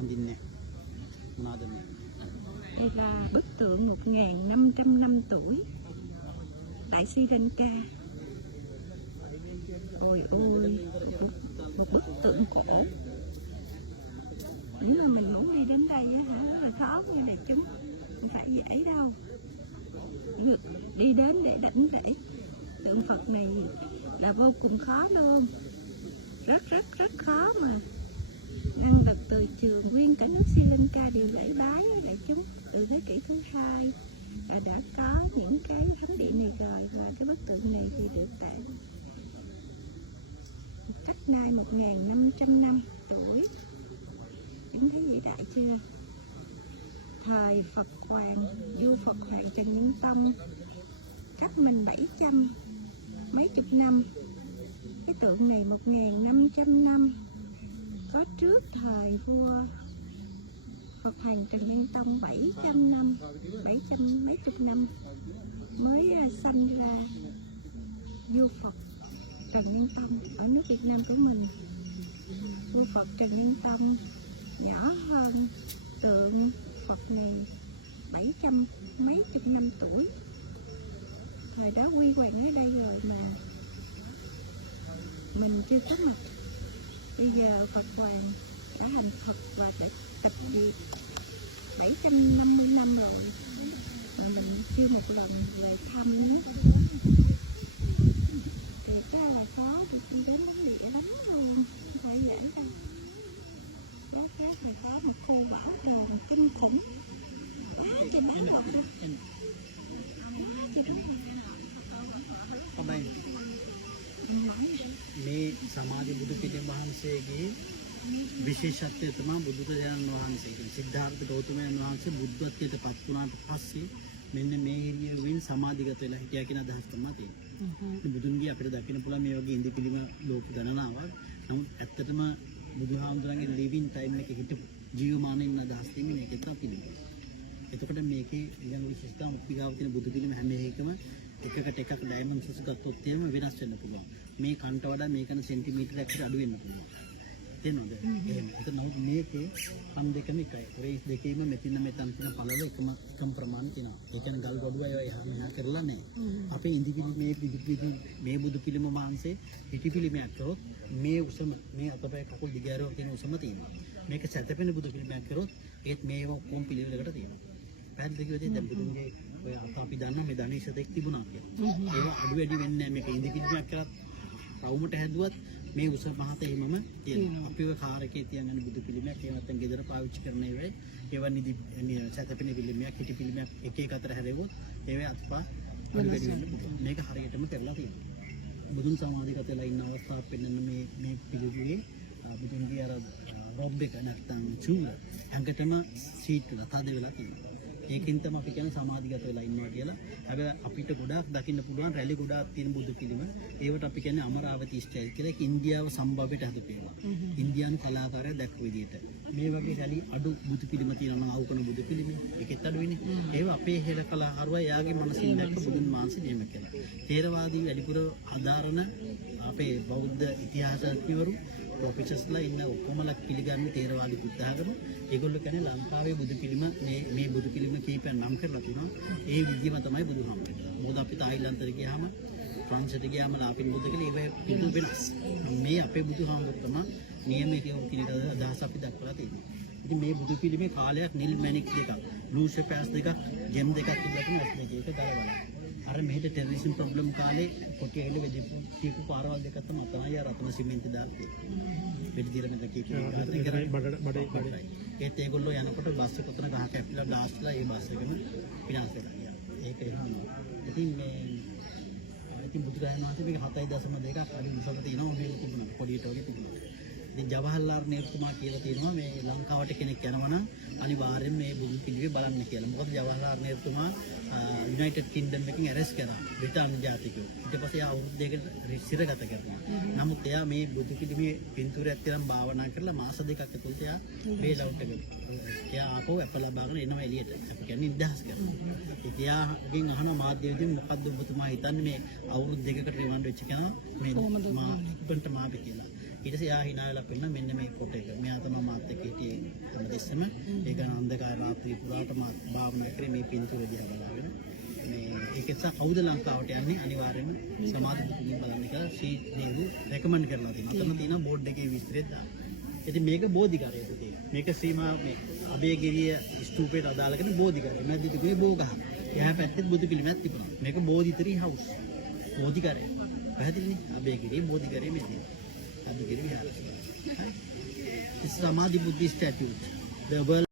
අඳින්නේ මොනවාද මේ? Đây là bức tượng 1.500 năm tuổi tại Sri Lanka. Ôi ôi, một bức tượng cổ. Nếu mà mình muốn đi đến đây á hả, rất là khó như này chúng, không phải dễ đâu. Đi đến để đảnh lễ tượng Phật này là vô cùng khó luôn, rất khó mà. Năng lực từ trường nguyên cả nước Sri Lanka đều lễ bái đại chúng từ thế kỷ thứ 2 là đã có những cái thánh địa này rồi, và cái bức tượng này thì được tại cách nay 1.500 năm tuổi. Chúng thấy vĩ đại chưa? Thời Phật Hoàng, vua Phật Hoàng Trần Nhân Tông cách mình 700 mấy chục năm. Cái tượng này 1.500 năm, có trước thời vua Phật Hoàng Trần Nhân Tông 700 năm, 700 mấy chục năm mới sanh ra vua Phật Trần Nhân Tông ở nước Việt Nam của mình. Vua Phật Trần Nhân Tông nhỏ hơn tượng Phật này 700 mấy chục năm tuổi. Thời đó quy hoàng ở đây rồi mà mình chưa có mặt. Bây giờ Phật Hoàng đã thành Phật và đã tịch diệt 750 năm rồi mà mình chưa một lần về thăm nữa. Thì cái là khó thì đi đến bản địa lắm luôn, không phải dễ đâu. Giá này có một khu bảo tồn kinh khủng. Thì nó lộn luôn. මේ සමාධි බුදු පිළිම වහන්සේගේ විශේෂත්වය තමයි බුදුරජාණන් වහන්සේ කියන්නේ සිද්ධාර්ථ ගෞතමයන් වහන්සේ බුද්ධත්වයට පත් වුණාට පස්සේ මෙන්න මේ හිරියෙවින් සමාධිගත වෙලා හිටියා කියන අදහස් තමයි තියෙන්නේ. බුදුන්ගේ අපිට දකින්න පුළුවන් මේ වගේ ඉන්දිය පිළිම ලෝක ගණනාවක්. නමුත් ඇත්තටම බුදුහාමුදුරන්ගේ ලිවිං ටයිම් එකේ හිටපු ජීවමාන ඉන්න අදහස් තියෙන්නේ මේකෙත් අපිට. එතකොට මේකේ ඊළඟ විශේෂතාව උපිගාව තියෙන බුදු පිළිම හැම එකම එකකට එකක් ඩයිමන්ෂන්ස් ගත්තොත් එහෙම වෙනස් වෙන්න පුළුවන්. මේ කන්ට වඩා මේකන සෙන්ටිමීටරයක් අඩු වෙන්න පුළුවන්. තේරෙනවද? එහෙම. එතන නමුත් මේකේ කම් දෙකම එකයි. රේස් දෙකේම මෙතින් මෙතන තියෙන පළල එකම ප්‍රමාණය තියෙනවා. ඒ කියන්නේ ගල් ගොඩුව අය එහා මෙහා කරලා නැහැ. අපේ ඉන්දිවිඩු මේ බුදු පිළිම වහන්සේ හිටි පිළිමයක් කරොත් මේ උසම මේ අතපය කකුල් දිගෑරුව තියෙන උසම තියෙනවා. මේක සැතපෙන බුදු පිළිමයක් කරොත් ඒත් මේ කොම් පිළිවෙලකට තියෙනවා. පැහැදිලි කිව්වද? දැන් බුදුන්ගේ ඔය අපි දන්නා මේ ධනේශ දෙක් තිබුණා කියලා. ඒවා අඩු වැඩි වෙන්නේ නැහැ. මේක ඉන්දි පිළිමයක් කරත් රවුමට හැදුවත් මේ උස පහත එහෙමම තියෙනවා. අපි ඔය කාර් එකේ තියන් යන බුදු පිළිමයක් ඒ නැත්නම් ගෙදර පාවිච්චි කරන ඒවායි ඒවා නිදි සැතපෙන පිළිමයක් හිටි පිළිමයක් එක එක අතර හැරෙවොත් ඒවේ අත්පා අඩු වැඩි වෙන්න පුළුවන්. මේක හරියටම කරලා තියෙනවා. බුදුන් සමාධිගත වෙලා ඉන්න අවස්ථාවක් පෙන්වන්න මේ පිළිගුවේ බුදුන්ගේ අර රොබ් එක නැත්නම් චූල ඇඟටම සීට් වල තද වෙලා තියෙනවා. ඒකින් තමයි අපි කියන සමාධිගත වෙලා ඉන්නවා කියලා. හැබැයි අපිට ගොඩාක් දකින්න පුළුවන් රැලි ගොඩාක් තියෙන බුදු පිළිම. ඒවට අපි කියන්නේ අමරාවති ස්ටයිල් කියලා. ඒක ඉන්දියාව සම්භවයට හදපේවා. ඉන්දියානු කලාකාරය දැක්ක විදිහට. මේ වගේ රැලි අඩු බුදු පිළිම තියෙනවා ආවුකන බුදු පිළිම. ඒකෙත් අඩු වෙන්නේ. ඒව අපේ හෙළ කලාහරුවා යාගේ මනසින් දැක්ක බුදුන් වහන්සේ නියම කියලා. ථේරවාදී වැඩිපුර ආධාරණ අපේ බෞද්ධ ඉතිහාසඥවරු ප්‍රොෆෙසර්ස්ලා ඉන්න ඔක්කොමලා පිළිගන්නේ ථේරවාදී බුද්ධාගම. ඒගොල්ලෝ කියන්නේ ලංකාවේ බුදු පිළිම මේ බුදු පිළිම කීපයක් නම් කරලා තිනවා. ඒ විදිහම තමයි බුදුහාමුදුරුවෝ. මොකද අපි තායිලන්තෙට ගියාම ෆ්‍රාන්සෙට ගියාම ලාපින් බුදු කියලා ඒවයි පිළිම වෙනස්. මේ අපේ බුදුහාමුදුරුවෝ තමයි නියමයේ කියන අදහස අපි දක්වලා තියෙන්නේ. ඉතින් මේ බුදු පිළිමේ කාලයක් නිල් මැණික් දෙකක්, ලූෂර් පැස් දෙකක්, ජෙම් දෙකක් තිබ්බා තමයි ඔස් දෙක ගලවලා. අර මෙහෙට ටෙරරිසම් ප්‍රොබ්ලම් කාලේ කොටියල වෙදීපු පාරවල් දෙකක් තමයි අර රත්න සිමෙන්ති දාලා වෙඩි දිර මෙතන කීකේ ඒත් ඒගොල්ලෝ යනකොට බස් එක උතන ගහ කැපිලා ඩාස්ලා ඒ බස් එකම විනාශ වෙලා ගියා. ඒක එහෙම. ඉතින් බුදුරජාණන් වහන්සේ මේක 7.2ක් අඩි උසට තියෙනවා මේක තිබුණා. පොඩියට වගේ තිබුණා. ඉතින් ජවහර්ලාල් නෙහ්රුතුමා කියලා තියෙනවා මේ ලංකාවට කෙනෙක් යනවා නම් අනිවාර්යෙන් මේ බුදු පිළිමේ බලන්න කියලා. මොකද ජවහර්ලාල් නෙහ්රුතුමා යුනයිටඩ් කින්ග්ඩම් එකකින් ඇරෙස්ට් කරා බ්‍රිතාන්‍ය ජාතිකයෝ. ඊට පස්සේ අවුරුදු දෙකකට සිරගත කරනවා. නමුත් එයා මේ බුදු පිළිමේ පින්තූරයක් තියන් භාවනා කරලා මාස දෙකක් ඇතුළත එයා බේල් අවුට් වෙනවා. එයා ආපහු අප ලබාගෙන එනවා එළියට. අපි කියන්නේ නිදහස් කරනවා. ඉතින් එයාගෙන් අහන මාධ්‍යවේදීන් මොකද්ද ඔබතුමා හිතන්නේ මේ අවුරුදු දෙකකට රිමාන්ඩ් වෙච්ච කෙනා මේ මා ඉක්මනට මාපේ කියලා. ඊට පස්සේ එයා hina වෙලා පෙන්න මෙන්න මේ ෆොටෝ එක. මෙයා තමයි මාත් එක්ක හිටියේ ඉස්සම ඒක අන්ධකාර රාත්‍රී පුරාට මා භාවනා කරේ මේ පින්තූර දිහා බලාගෙන මේ ඒක නිසා කවුද ලංකාවට යන්නේ අනිවාර්යයෙන්ම සමාධි බුදුන් බලන්න කියලා ශ්‍රී දේවු රෙකමන්ඩ් කරලා තියෙනවා. එතන තියෙන බෝඩ් එකේ විස්තරෙත් දාන්න. ඉතින් මේක බෝධිකාරය පුතේ. මේක සීමා මේ අබේගිරිය ස්තූපයට අදාළ කරන බෝධිකාරය. මැද තිබුණේ බෝගහ. එහා පැත්තේ බුදු පිළිමයක් තිබුණා. මේක බෝධිතරි හවුස්. බෝධිකාරය. පැහැදිලිනේ? අබේගිරිය බෝධිකාරය මෙතන. අබේගිරිය විහාරය. This is Samadhi Buddhist statue. The world